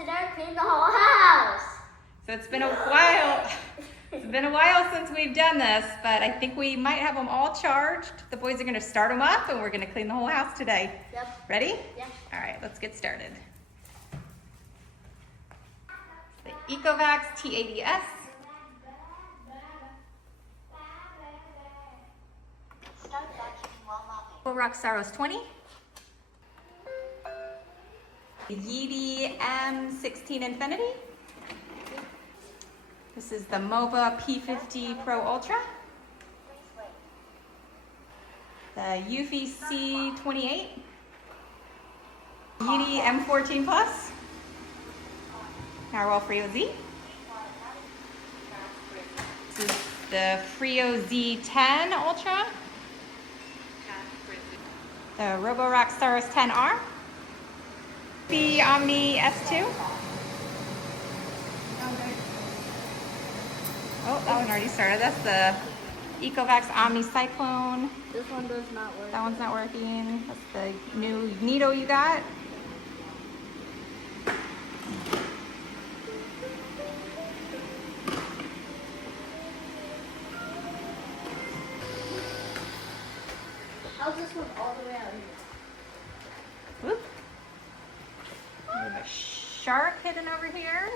today clean the whole house. So it's been a while. It's been a while since we've done this, but I think we might have them all charged. The boys are gonna start them up and we're gonna clean the whole house today. Yep. Ready? Yep. All right, let's get started. The Ecovacs T80S. Rock Saros 20. The Yeezy M16 Infinity. This is the MOVA P50 Pro Ultra. The Eufy C28. Yeezy M14 Plus. Powerwall Frio Z. This is the Frio Z10 Ultra. The Roborock Saros 10R. The Omni S2. Oh, that one already started. That's the Ecovacs Omni Cyclone. This one does not work. That one's not working. That's the new Nito you got. How's this one all the way out here? Whoop. We have a shark hidden over here.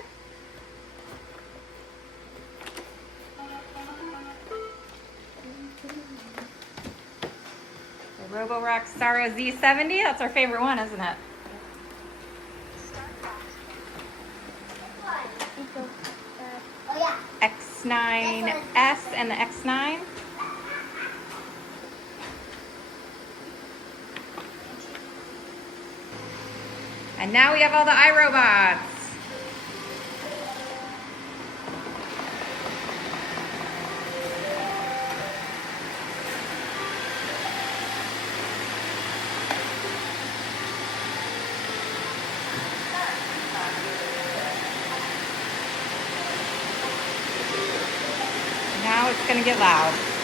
The Roborock Saros Z70. That's our favorite one, isn't it? Oh yeah. X9S and the X9. And now we have all the iRobots. Now it's going to get loud.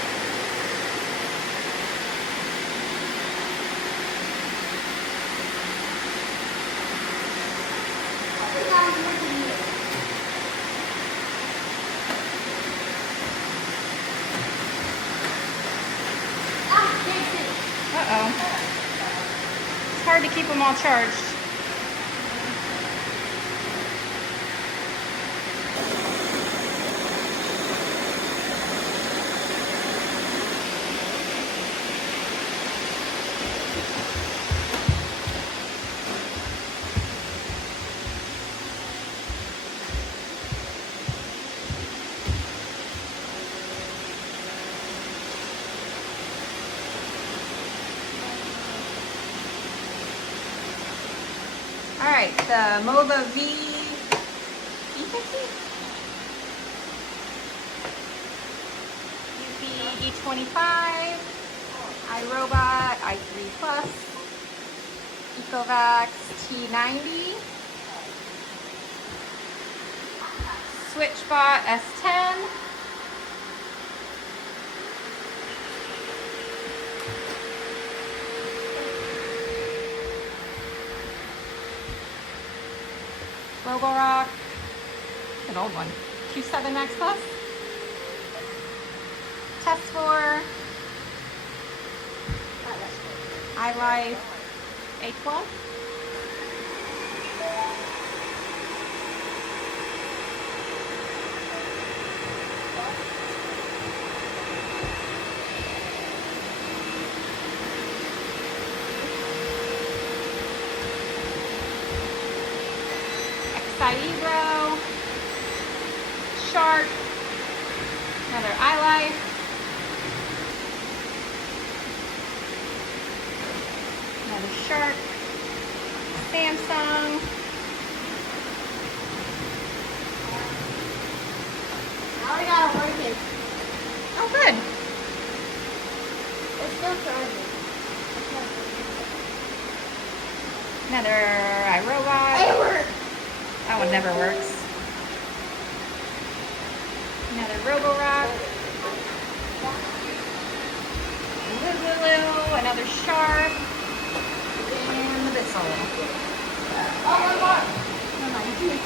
Uh-oh. It's hard to keep them all charged. All right, the MOVA V50? Eufy E25, iRobot i3 Plus, Ecovacs T90, SwitchBot S10, Roborock, an old one, Q7 Max Plus, Test 4, iLife A12, Xibro, Shark, another iLife, another Shark, Samsung, Now we got it working. oh good, It's still charging. another iRobot, It worked. that one never works, another Roborock, Lulu, another Shark, and the Bissell. Oh, one more.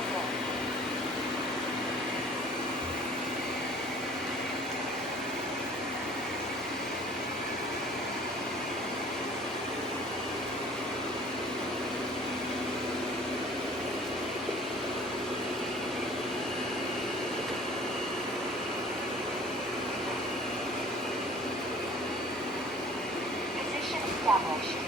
available. Position established.